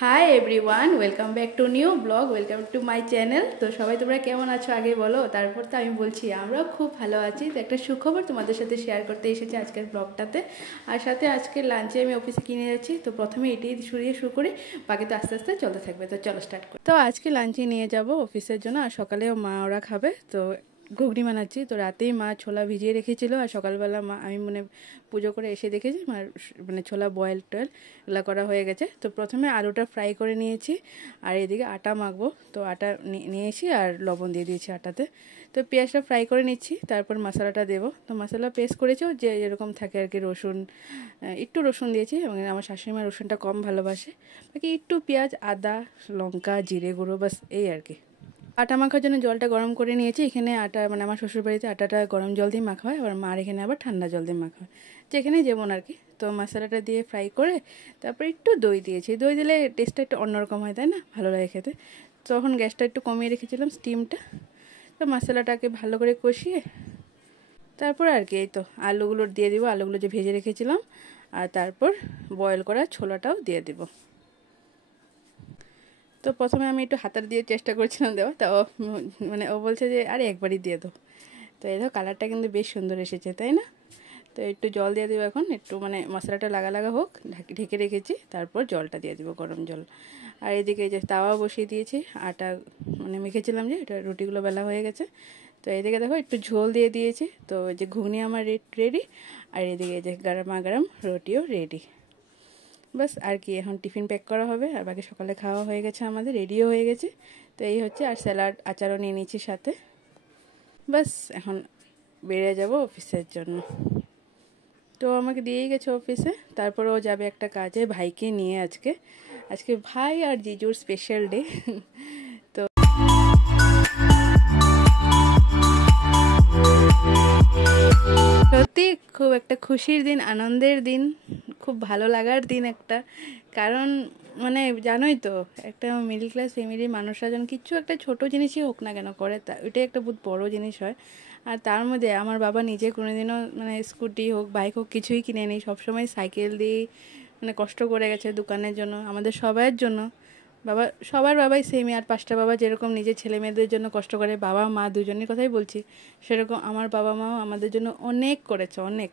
Hi everyone, welcome back to new blog, welcome to my channel. তো সবাই তোমরা কেমন আছো আগে বলো, তারপর তো আমি বলছি আমরাও খুব ভালো আছি। তো একটা সুখবর তোমাদের সাথে শেয়ার করতে এসেছি আজকের ব্লগটাতে। আর সাথে আজকে লাঞ্চে আমি অফিসে কিনে যাচ্ছি, তো প্রথমে এটি শুরু করি, বাকি তো আস্তে আস্তে চলতে থাকবে। তো চলো স্টার্ট করি। তো আজকে লাঞ্চে নিয়ে যাব অফিসের জন্য, আর সকালেও মা ওরা খাবে। তো ঘুগনি বানাচ্ছি। তো রাতেই মা ছোলা ভিজিয়ে রেখেছিল, আর সকালবেলা আমি পুজো করে এসে দেখেছি মা ছোলা বয়েল টয়েল এগুলো করা হয়ে গেছে। তো প্রথমে আলুটা ফ্রাই করে নিয়েছি, আর এদিকে আটা মাখবো। তো আটা নিয়েছি আর লবণ দিয়ে দিয়েছি আটাতে। তো পেঁয়াজটা ফ্রাই করে নিচ্ছি, তারপর মশলাটা দেবো। তো মশলা পেস্ট করেছেও যে যেরকম থাকে আর কি, রসুন একটু রসুন দিয়েছি, এবং আমার শাশুড়িমা রসুনটা কম ভালোবাসে। বাকি একটু পেঁয়াজ, আদা, লঙ্কা, জিরে গুঁড়ো, বাস এই আর কি। আটা মাখার জন্য জলটা গরম করে নিয়েছি। এখানে আটা আমার শ্বশুরবাড়িতে আটাটা গরম জল দিয়ে মাখা হয়, আবার মার এখানে আবার ঠান্ডা জল দিয়ে মাখা হয়, যেখানে যেমন আর কি। তো মশলাটা দিয়ে ফ্রাই করে তারপর একটু দই দিয়েছি। দই দিলে টেস্টটা একটু অন্যরকম হয়, তাই না? ভালো লাগে খেতে। তখন গ্যাসটা একটু কমিয়ে রেখেছিলাম, স্টিমটা। তো মশলাটাকে ভালো করে কষিয়ে তারপর আর কি এই তো আলুগুলো দিয়ে দিব, আলুগুলো যে ভেজে রেখেছিলাম, আর তারপর বয়েল করা ছোলাটাও দিয়ে দিব। তো প্রথমে আমি একটু হাতার দিয়ে চেষ্টা করছিলাম দেওয়া, তা ও বলছে যে আরে একবারই দিয়ে দাও। তো এই দেখো কালারটা কিন্তু বেশ সুন্দর এসেছে, তাই না? তো একটু জল দিয়ে দেবো এখন, একটু মশলাটা লাগা হোক, ঢেকে রেখেছি। তারপর জলটা দিয়ে দেবো, গরম জল। আর এদিকে যে তাওয়া বসিয়ে দিয়েছি, আটা মেখেছিলাম, যে এটা রুটিগুলো বেলা হয়ে গেছে। তো এদিকে দেখো একটু ঝোল দিয়ে দিয়েছি। তো যে ঘুগনি আমার রেডি, আর এদিকে যে গরমা গরম রুটিও রেডি। বাস আর কি, এখন টিফিন প্যাক করা হবে। আর বাকি সকালে খাওয়া হয়ে গেছে, আমাদের রেডিও হয়ে গেছে। তো এই হচ্ছে, আর স্যালাড আচারও নিয়ে নিচ্ছি সাথে। বাস এখন বেরিয়ে যাব অফিসের জন্য। তো আমাকে দিয়েই গেছে অফিসে, তারপর ও যাবে একটা কাজে ভাইকে নিয়ে। আজকে ভাই আর জিজুর স্পেশাল ডে। তো সত্যি খুব একটা খুশির দিন, আনন্দের দিন, খুব ভালো লাগার দিন একটা। কারণ জানোই তো, একটা মিডল ক্লাস ফ্যামিলির মানুষরা যেন কিচ্ছু একটা ছোট জিনিসই হোক না কেন করে, তা ওইটাই একটা বহুত বড় জিনিস হয়। আর তার মধ্যে আমার বাবা নিজে কোনোদিনও স্কুটি হোক, বাইক হোক, কিছুই কিনে নেই। সবসময় সাইকেল দিয়েই কষ্ট করে গেছে দোকানের জন্য, আমাদের সবার জন্য। সবার বাবাই সেমই। আর 5টা বাবা যেরকম নিজের ছেলে মেয়েদের জন্য কষ্ট করে, বাবা মা দুজনের কথাই বলছি, সেরকম আমার বাবা মাও আমাদের জন্য অনেক করেছে, অনেক।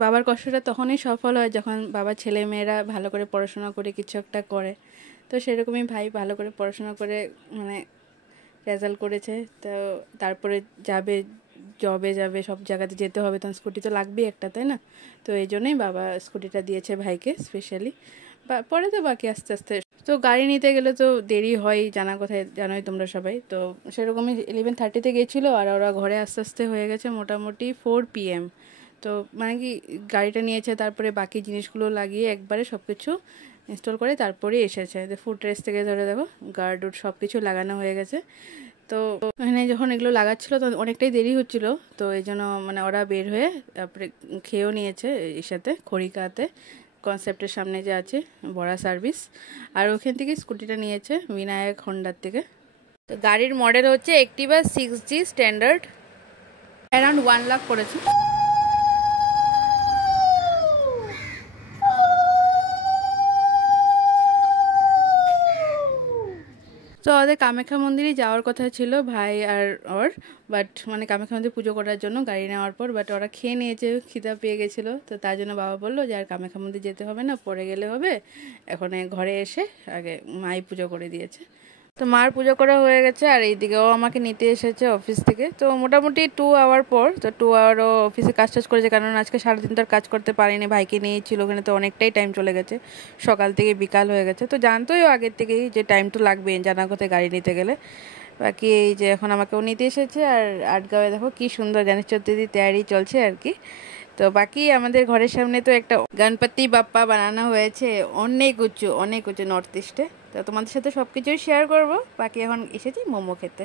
বাবার কষ্টটা তখনই সফল হয় যখন বাবার ছেলে মেয়েরা ভালো করে পড়াশোনা করে কিছু একটা করে। তো সেরকমই ভাই ভালো করে পড়াশোনা করে রেজাল্ট করেছে। তো তারপরে জবে যাবে, সব জায়গাতে যেতে হবে, তখন স্কুটি তো লাগবেই একটা, তাই না? তো এই জন্যই বাবা স্কুটিটা দিয়েছে ভাইকে স্পেশালি। পরে তো বাকি আস্তে আস্তে। তো গাড়ি নিতে গেলে তো দেরি হয়, জানোই তোমরা সবাই। তো সেরকমই 11:30-তে গেছিলো, আর ওরা ঘরে আস্তে আস্তে হয়ে গেছে মোটামুটি 4 PM। তো কি গাড়িটা নিয়েছে, তারপরে বাকি জিনিসগুলো লাগিয়ে একবারে সব কিছু ইনস্টল করে তারপরে এসেছে। ফুট রেস থেকে ধরে দেখো গার্ড উড সব কিছু লাগানো হয়ে গেছে। তো এখানে যখন এগুলো লাগাচ্ছিলো তো অনেকটাই দেরি হচ্ছিলো। তো এই জন্য ওরা বের হয়ে তারপরে খেয়েও নিয়েছে এর সাথে, খড়িকাতে কনসেপ্টের সামনে যে আছে বড়া সার্ভিস। আর ওখান থেকে স্কুটিটা নিয়েছে বিনায়ক হোন্ডার থেকে। তো গাড়ির মডেল হচ্ছে Activa 6G standard, around 1 lakh পড়েছে। তো ওদের কামাখ্যা মন্দিরে যাওয়ার কথা ছিল ভাই আর ওর, বাট কামাখ্যা মন্দির পুজো করার জন্য গাড়ি নেওয়ার পর বাট ওরা খেয়ে নিয়েছে, খিদা পেয়ে গেছিলো। তো তার জন্য বাবা বললো যে আর কামাখ্যা মন্দির যেতে হবে না, পরে গেলে হবে, এখন ঘরে এসে আগে মাই পুজো করে দিয়েছে। তো মার পুজো করা হয়ে গেছে, আর এইদিকেও আমাকে নিতে এসেছে অফিস থেকে। তো মোটামুটি 2 আওয়ার পর, তো 2 আওয়ারও অফিসে কাজ করেছে, কারণ আজকে সারাদিন তো আর কাজ করতে পারিনি, ভাইকে নিয়েছিল ওখানে। তো অনেকটাই টাইম চলে গেছে, সকাল থেকে বিকাল হয়ে গেছে। তো জানতোই আগের থেকেই যে টাইম তো লাগবে জানা কোথায় গাড়ি নিতে গেলে। বাকি এই যে এখন আমাকেও নিতে এসেছে। আর আটগাঁওয়ে দেখো কি সুন্দর গণেশ চতুর্থী তৈরি চলছে আর কি। তো বাকি আমাদের ঘরের সামনে তো একটা গণপতি বাপ্পা বানানো হয়েছে, অনেক উঁচু নর্থ ইস্টে। তো তোমাদের সাথে সব কিছুই শেয়ার করবো। বাকি এখন এসেছি মোমো খেতে।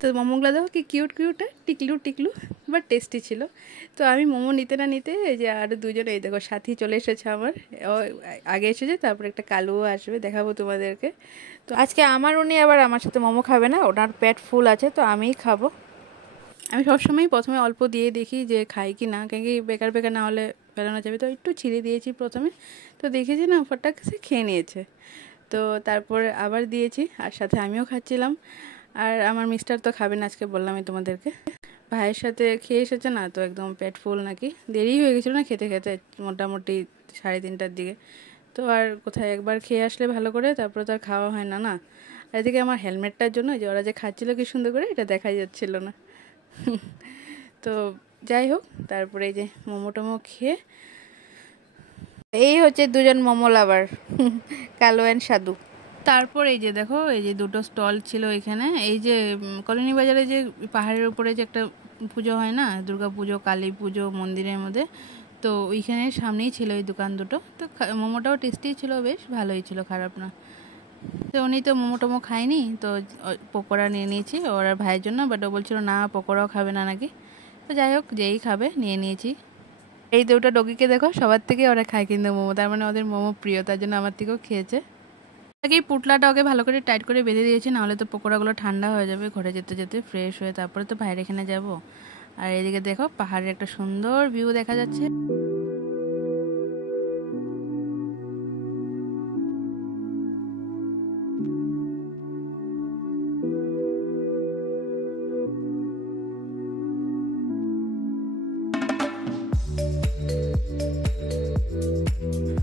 তো মোমোগুলো দেখো কি কিউট টিকলু, বাট টেস্টি ছিল। তো আমি মোমো নিতে না নিতে এই যে আরও দুজন, এই দেখো সাথী চলে এসেছে আমার, ও আগে এসেছে, তারপর একটা কালুও আসবে, দেখাবো তোমাদেরকে। তো আজকে উনি আবার আমার সাথে মোমো খাবে না, ওনার পেট ফুল আছে, তো আমিই খাবো। আমি সবসময় প্রথমে অল্প দিয়ে দেখি যে খাই কি না, কেন কি বেকার না হলে ফেলানো যাবে, তো একটু ছিঁড়ে দিয়েছি প্রথমে, তো দেখেছি না ফটাক সে খেয়ে নিয়েছে। তো তারপর আবার দিয়েছি, আর সাথে আমিও খাচ্ছিলাম। আর আমার মিস্টার তো খাবে না আজকে, বললামই তোমাদেরকে। ভাইয়ের সাথে খেয়ে এসেছে না, তো একদম পেট ফুল নাকি, দেরি হয়ে গেছিলো না খেতে খেতে, মোটামুটি 3:30টার দিকে। তো আর কোথায়, একবার খেয়ে আসলে ভালো করে, তারপরে তো আর খাওয়া হয় না না। আর এদিকে আমার হেলমেটটার জন্য যে ওরা যে খাচ্ছিল কি সুন্দর করে, এটা দেখাই যাচ্ছিল না। তো যাই হোক, তারপরে এই যে মোমো টোমো খেয়ে, এই হচ্ছে দুজন মোমো লাভার, কালো অ্যান্ড সাধু। তারপর এই যে দেখো, এই যে দুটো স্টল ছিল এখানে, এই যে কলোনি বাজারে যে পাহাড়ের উপরে যে একটা পুজো হয় না, দুর্গা পুজো, কালী পুজো মন্দিরের মধ্যে, তো ওইখানে সামনেই ছিল এই দোকান দুটো। তো মোমোটাও টেস্টি ছিল, বেশ ভালোই ছিল, খারাপ না। তো উনি তো মোমো টোমো খায়নি, তো পকোড়া নিয়ে নিয়েছি ওর আর ভাইয়ের জন্য, বাট ও বলছিল না পকোড়াও খাবে না নাকি। তো যাই হোক, যেই খাবে নিয়ে নিয়েছি। এই দুটো ডগিকে দেখো, সবার থেকে ওরা খায় কিন্তু মোমো, তার মানে ওদের মোমো প্রিয়, তার জন্য আমার থেকেও খেয়েছে। আগে এই পুটলাটা ওকে ভালো করে টাইট করে বেঁধে দিয়েছি, নাহলে তো পকোড়াগুলো ঠান্ডা হয়ে যাবে ঘরে যেতে যেতে, ফ্রেশ হয়ে তারপরে তো বাইরে এখানে যাব। আর এদিকে দেখো পাহাড়ের একটা সুন্দর ভিউ দেখা যাচ্ছে।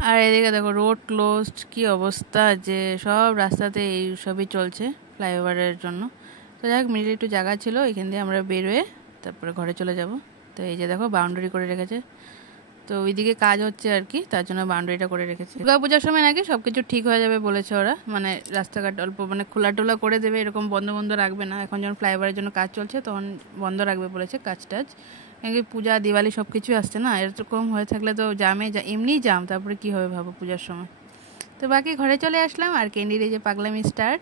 আর এদিকে দেখো রোড ক্লোজড, কি অবস্থা, যে সব রাস্তাতে এই সবই চলছে ফ্লাইওভারের জন্য। তো যাই হোক, মিডিলে একটু জায়গা ছিল, এখান দিয়ে আমরা বেরোয়ে তারপরে ঘরে চলে যাব। তো এই যে দেখো বাউন্ডারি করে রেখেছে, তো ওইদিকে কাজ হচ্ছে আর কি, তার জন্য বাউন্ডারিটা করে রেখেছে। দুর্গা পূজার সময় নাকি সব কিছু ঠিক হয়ে যাবে বলেছে ওরা, মানে রাস্তাঘাট অল্প মানে খোলা টোলা করে দেবে, এরকম বন্ধ বন্ধ রাখবে না। এখন যখন ফ্লাইওভারের জন্য কাজ চলছে তখন বন্ধ রাখবে বলেছে কাজ টাজ, কারণ কি পূজা দিওয়ালি সব কিছুই আসছে না, এরকম হয়ে থাকলে তো জামে এমনিই জাম, তারপরে কি হবে ভাবো পূজার সময়। তো বাকি ঘরে চলে আসলাম, আর ক্যান্ডির এই যে পাগলামি স্টার্ট।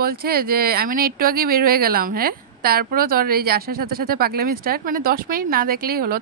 বলছে যে আমি না একটু আগেই বের হয়ে গেলাম, হ্যাঁ তারপরেও তোর এই যে আসার সাথে সাথে পাগলামি স্টার্ট, মানে 10 মিনিট না দেখলেই হলো।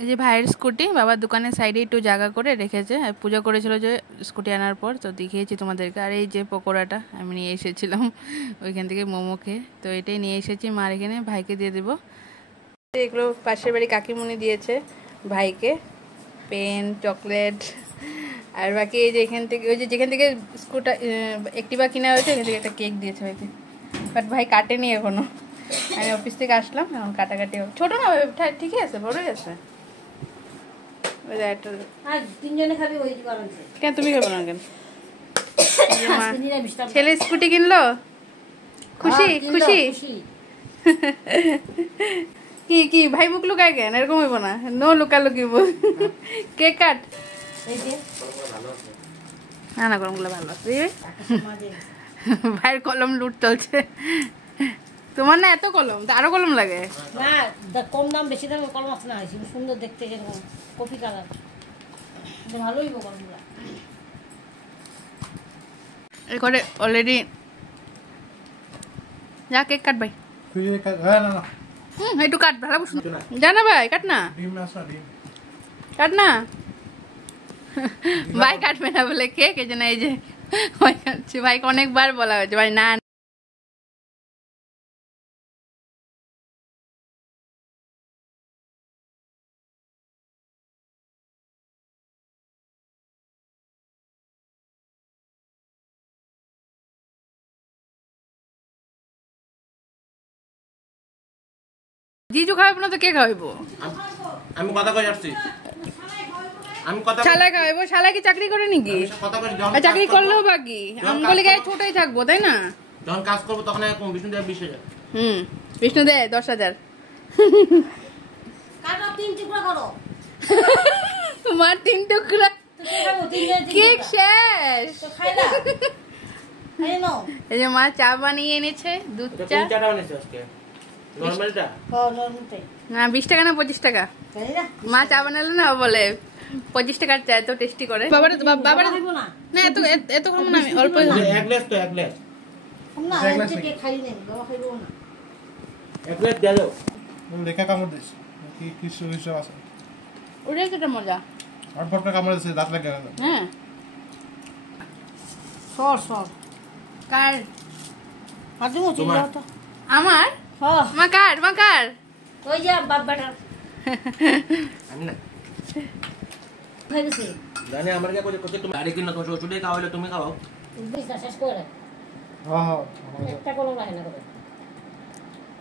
এই যে ভাইয়ের স্কুটি বাবার দোকানের সাইডে একটু জায়গা করে রেখেছে, পুজো করেছিল যে স্কুটি আনার পর, তো দেখিয়েছি তোমাদেরকে। আর এই যে পকোড়াটা আমি নিয়ে এসেছিলাম ওইখান থেকে মোমো খেয়ে, তো এটাই নিয়ে এসেছি মার এখানে, ভাইকে দিয়ে দেবো। এগুলো পাশের বাড়ি কাকিমণি দিয়েছে ভাইকে, পেন, চকলেট। আর বাকি এই যে এখান থেকে, ওই যে যেখান থেকে স্কুটার একটিভা কিনা হয়েছে, এখান থেকে একটা কেক দিয়েছে ভাইকে, বাট ভাই কাটেনি এখনো। আমি অফিস থেকে আসলাম, এখন কাটাকাটি হবে। ছোটো না ঠিকই আছে, বড়ই আছে। কেন তুমি খাবো না কেন? ছেলে স্কুটি কিনলো, খুশি খুশি। কি কি ভাই মুখ লুকায় কেন? এরকম হইব না, নো লুকালুকি বল। Cake cut. না না, গরমগুলো ভালো আছে। ভাইয়ের কলম লুট চলছে। তোমার না এত কলম, আরো কলম লাগে না, কম দাম বেশি দামের কলম আছে না, সুন্দর দেখতে, যেরকম কফি কালার, ভালোই কলমগুলো। এরপরে অলরেডি যা কেক কাট ভাই, একটু কাট, ভালো জানা ভাই, কাট না কাট না। ভাই কাটবে না বলে কেক, এই জন্য এই যে ভাই কাটছি। ভাইকে অনেকবার বলা হয়েছে ভাই না। জিজু খাওয়াবো না তো কে খাওয়াবো? আমি কথা কই আসছি, আমি কথা শালা খাওয়াবো। শালা কি চাকরি করে নাকি? কথা কই, চাকরি করলেও বাকি আমগুলি গায়ে ছোটই থাকবো, তাই না? যখন কাজ করব তখন এরকম বিষ্ণু দেব 20,000। বিষ্ণু দে 10,000। কাটো 3 টুকরা করো। তোমার 3 টুকরা কেক শেষ। তো খাই না, খাই নাও। এই যে মা চা বানিয়ে এনেছে, দুধ চা। তুমি চাটা বানিয়েছো আজকে? নরমালটা? হ্যাঁ, নরমালটাই। না 20 টাকা না 25 টাকা। তাই না? মা চা বানালে না, ও বলে 25 টাকার চা এত টেস্টি করে বাবারে বাবারে খাইবো না না এত এত খাবো না আমি অল্পই খাবো এক গ্লাস তো এক গ্লাস না এদিকে খাই নেই বাবা খাইবো না এক গ্লাস দিয়ে দাও লেখা কামড় দিস কি কিছু কিছু আছে ওটাই তো একটা মজা আর পরটা কামড় দিছে দাঁত লাগে গেল হ্যাঁ সর সর কার হাতে মুছি তোমার। দাও তো আমার হ্যাঁ মাকার ওই যে বাপ বেটা আমি না খাই গেছে জানি আমার কে কইছে তুমি গাড়ি কিনো তো শ্বশুরে খাওয়াইলে তুমি খাও বিজনেস শেষ করে হ্যাঁ হ্যাঁ একটা কলম রাখে না করে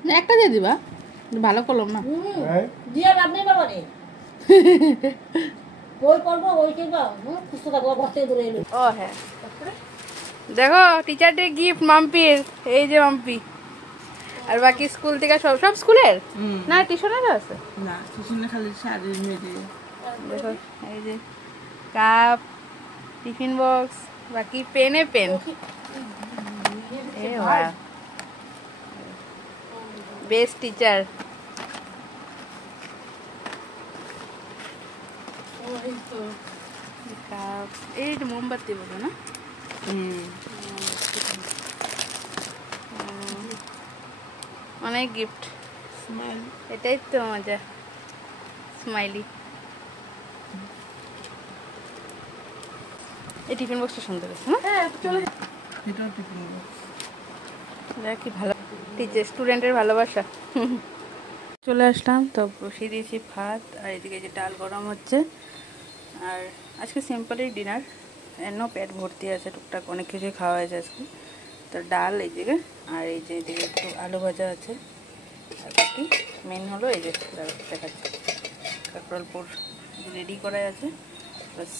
না একটা দিয়ে দিবা ভালো কলম না এই দিয়া লাভ নেই বাবা রে ওই করবো ওই করবো খুশি থাকবো বসতে দূরে এলো ও হ্যাঁ দেখো টিচার ডে গিফট মাম্পির এই যে মাম্পি আর বাকি স্কুল থেকে সব সব স্কুলের না টিউশনেরও আছে না টিউশনে খালি শাড়ি মেরে দেখো এই যে কাপ টিফিন বক্স বাকি পেনে পেন এ ওয়াও বেস্ট টিচার কাপ এই যে মোমবাতি বলো না অনেক গিফট স্মাইল এটাই তো মজা স্মাইলি এই টিফিন বক্সটা সুন্দর আছে না এটাও টিফিন বক্স দেখ কি ভালো টিচার স্টুডেন্টের ভালোবাসা চলে আসলাম তো বসিয়ে দিয়েছি ভাত আর এদিকে যে ডাল গরম হচ্ছে আর আজকে সিম্পলই ডিনার এনো পেট ভর্তি আছে টুকটাক অনেক কিছুই খাওয়া হয়েছে আজকে তো ডাল এইদিকে আর এই যে এদিকে একটু আলু ভাজা আছে আর বাকি মেন হলো এই যে দেখাচ্ছে কাঁকরোলপুর রেডি করা আছে বাস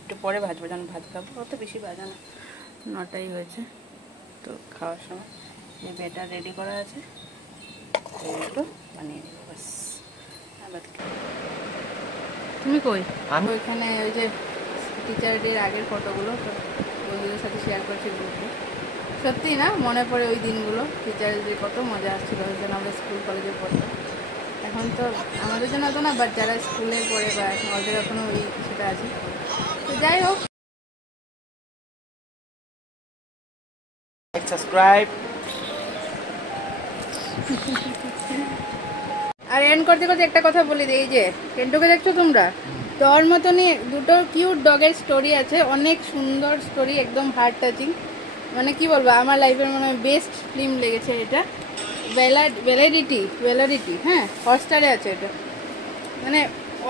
একটু পরে ভাজবো যখন ভাত খাবো অত বেশি ভাজা না 9টাই হয়েছে তো খাওয়ার সময় এই ব্যাটার রেডি করা আছে একটু বানিয়ে নেবো বাস আবার তুমি কই আমি ওইখানে ওই যে টিচার ডের আগের ফটোগুলো বন্ধুদের সাথে শেয়ার করছি গ্রুপে সত্যি না মনে পড়ে ওই দিনগুলো টিচারদের কত মজা আসছিল ওই জন্য আমরা স্কুল কলেজে পড়তাম এখন তো আমাদের জন্য তো না বাট যারা স্কুলে পড়ে বা এখন ওদের এখনও ওই সেটা আছে তো যাই হোক সাবস্ক্রাইব আর এন্ড করতে করতে একটা কথা বলে দিই এই যে কেন্টুকে দেখছো তোমরা তোর মতনই দুটো কিউট ডগের স্টোরি আছে অনেক সুন্দর স্টোরি একদম হার্ট টাচিং মানে কি বলবো আমার লাইফের মনে হয় বেস্ট ফিল্ম লেগেছে এটা ভ্যালিডিটি হ্যাঁ হটস্টারে আছে এটা মানে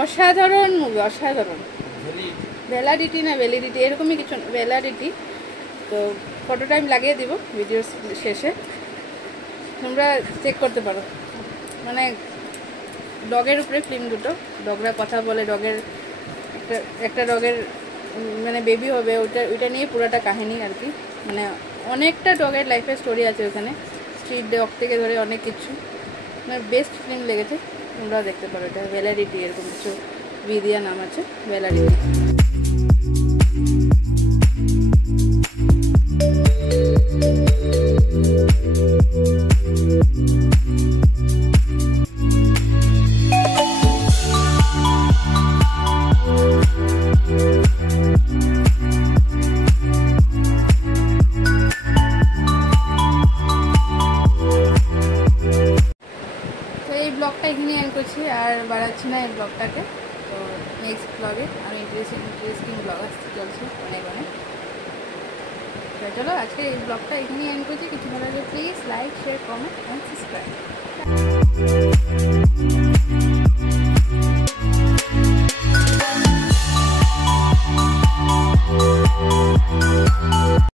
অসাধারণ মুভি অসাধারণ ভ্যালিডিটি না ভ্যালিডিটি এরকমই কিছু ভ্যালিডিটি তো ফটোটা আমি লাগিয়ে দিব ভিডিওর শেষে তোমরা চেক করতে পারো মানে ডগের উপরে ফিল্ম দুটো ডগরা কথা বলে ডগের একটা ডগের মানে বেবি হবে ওইটা নিয়ে পুরোটা কাহিনী আর কি মানে অনেকটা ডগের লাইফের স্টোরি আছে ওখানে স্ট্রিট ডগ থেকে ধরে অনেক কিছু মানে বেস্ট ফিল্ম লেগেছে তোমরাও দেখতে পারো এটা ভ্যালিডিটি এরকম কিছু ভিডিও নাম আছে ভ্যালিডিটি ব্লগটা এখানে এন্ড করছি আর বাড়াচ্ছি না এই ব্লগটাকে তো নেক্সট ব্লগে আমি ইন্টারেস্টিং ব্লগ আসতে চলছে অনেক তো চলো আজকে এই ব্লগটা এখানেই এন্ড করছি কিছু ভালো লাগলে please like share comment and subscribe